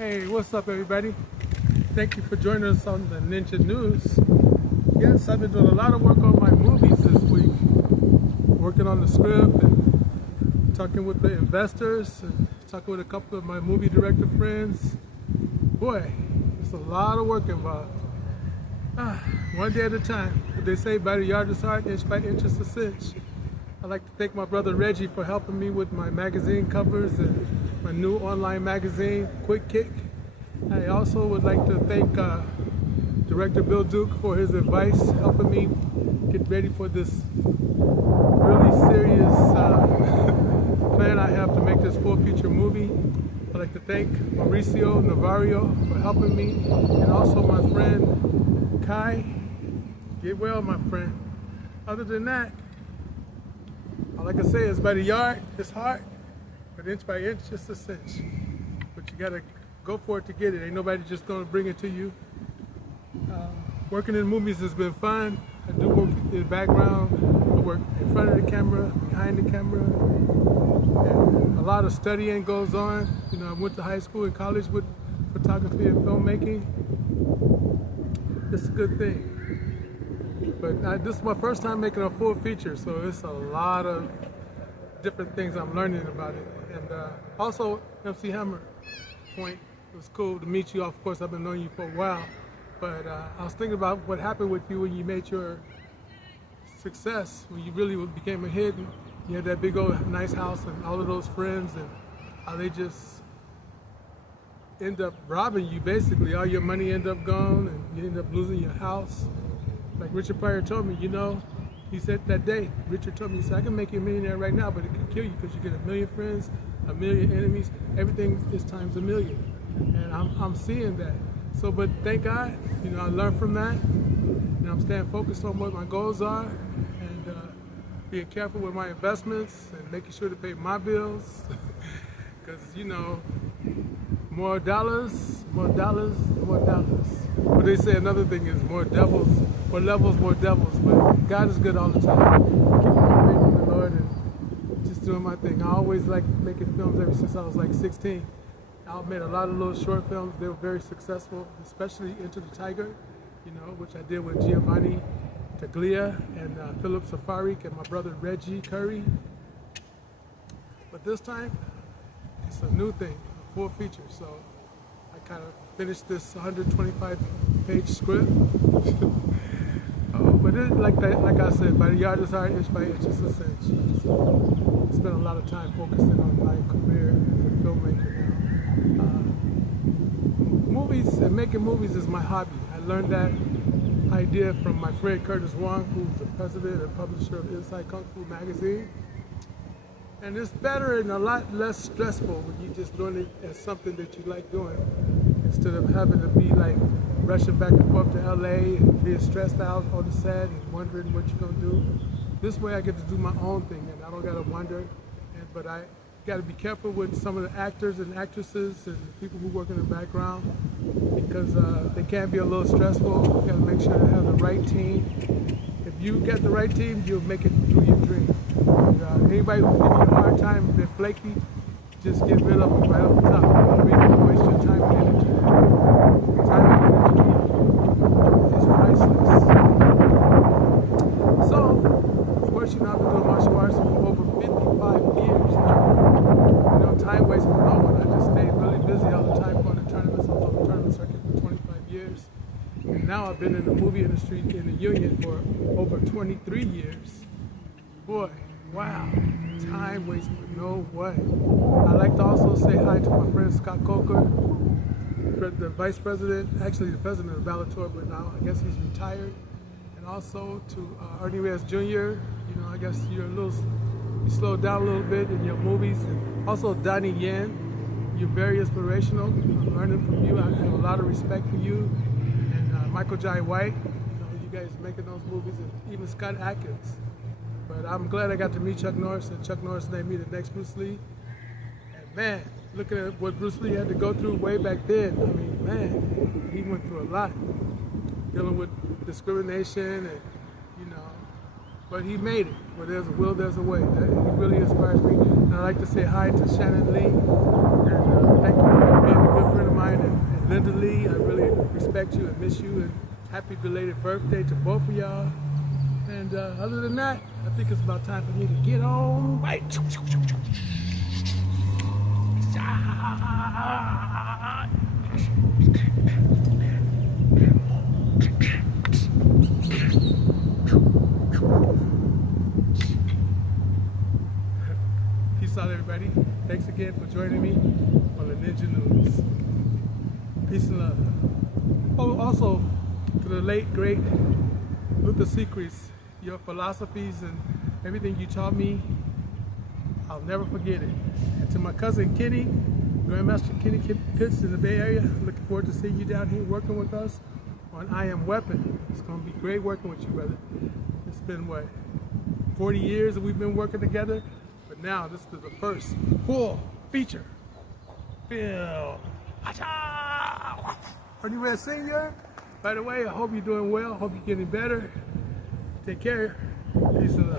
Hey, what's up everybody? Thank you for joining us on the Ninja News. Yes, I've been doing a lot of work on my movies this week. Working on the script and talking with the investors and talking with a couple of my movie director friends. Boy, it's a lot of work involved. One day at a time. But they say by the yard is hard, inch by inch is a cinch. I'd like to thank my brother Reggie for helping me with my magazine covers and my new online magazine, Quick Kick. I also would like to thank Director Bill Duke for his advice, helping me get ready for this really serious plan I have to make this full feature movie. I'd like to thank Mauricio Navarro for helping me, and also my friend Kai. Get well, my friend. Other than that, all I can say is by the yard, it's hard, but inch by inch, it's a cinch. But you gotta go for it to get it. Ain't nobody just gonna bring it to you. Working in movies has been fun. I do work in the background. I work in front of the camera, behind the camera. And a lot of studying goes on. You know, I went to high school and college with photography and filmmaking. It's a good thing. But this is my first time making a full feature, so it's a lot of different things I'm learning about it. And also, MC Hammer Point, it was cool to meet you. Of course, I've been knowing you for a while, but I was thinking about what happened with you when you made your success, when you really became a hit, and you had that big old nice house and all of those friends, and how they just end up robbing you basically. All your money end up gone, and you end up losing your house. Like Richard Pryor told me, you know, he said that day, Richard told me, he said, I can make you a millionaire right now, but it could kill you because you get a million friends, a million enemies, everything is times a million. And I'm seeing that. So, but thank God, you know, I learned from that, and I'm staying focused on what my goals are, and being careful with my investments, and making sure to pay my bills, because, you know, more dollars, more dollars, more dollars. But they say another thing is more devils, more levels, more devils. But God is good all the time. Keeping my faith in the Lord and just doing my thing. I always liked making films ever since I was like 16. I made a lot of little short films. They were very successful, especially Into the Tiger, you know, which I did with Giovanni Taglia and Philip Safarik and my brother Reggie Currie. But this time, it's a new thing. Full feature, so I kind of finished this 125-page script. But like I said, by the yard is hard, inch by inch is a cinch. So I spent a lot of time focusing on my career as a filmmaker now. Movies and making movies is my hobby. I learned that idea from my friend Curtis Wong, who's the president and publisher of Inside Kung Fu magazine. And it's better and a lot less stressful when you just doing it as something that you like doing, instead of having to be like rushing back and forth to LA and being stressed out on the set and wondering what you're gonna do. This way I get to do my own thing and I don't gotta wonder. But I gotta be careful with some of the actors and actresses and the people who work in the background, because they can be a little stressful. You gotta make sure to have the right team. If you get the right team, you'll make it through your dream. Anybody who's giving you a hard time, if they're flaky, just get rid of them right off the top. Don't really waste your time and energy. Time and energy is priceless. So, of course, you know, I've been doing martial arts for over 55 years now. You know, time waits for no one. I just stayed really busy all the time going to tournaments. I was on the tournament circuit for 25 years. And now I've been in the movie industry in the union for over 23 years. Boy, wow, time waits for no one. I'd like to also say hi to my friend Scott Coker, the vice president, actually the president of Bellator, but now I guess he's retired. And also to Ernie Reyes Jr., you know, I guess you slowed down a little bit in your movies. And also Donnie Yen, you're very inspirational. I'm learning from you. I have a lot of respect for you. And Michael Jai White, you know, you guys making those movies, and even Scott Adkins. But I'm glad I got to meet Chuck Norris, and Chuck Norris named me the next Bruce Lee. And man, looking at what Bruce Lee had to go through way back then, I mean, man, he went through a lot. Dealing with discrimination and, you know, but he made it. Where there's a will, there's a way. He really inspires me. And I'd like to say hi to Shannon Lee, and thank you for being a good friend of mine Linda Lee, I really respect you and miss you, and happy belated birthday to both of y'all. And other than that, I think it's about time for me to get on. Right. Peace out, everybody. Thanks again for joining me on the Ninja News. Peace and love. Oh, also to the late, great Luther Secrets, your philosophies and everything you taught me, I'll never forget it. And to my cousin Kenny, Grandmaster Kenny Pitts in the Bay Area, looking forward to seeing you down here working with us on I Am Weapon. It's going to be great working with you, brother. It's been, what, 40 years that we've been working together, but now this is the first full feature film. Ernie Red Sr., by the way, I hope you're doing well. Hope you're getting better. Take care. Peace and love.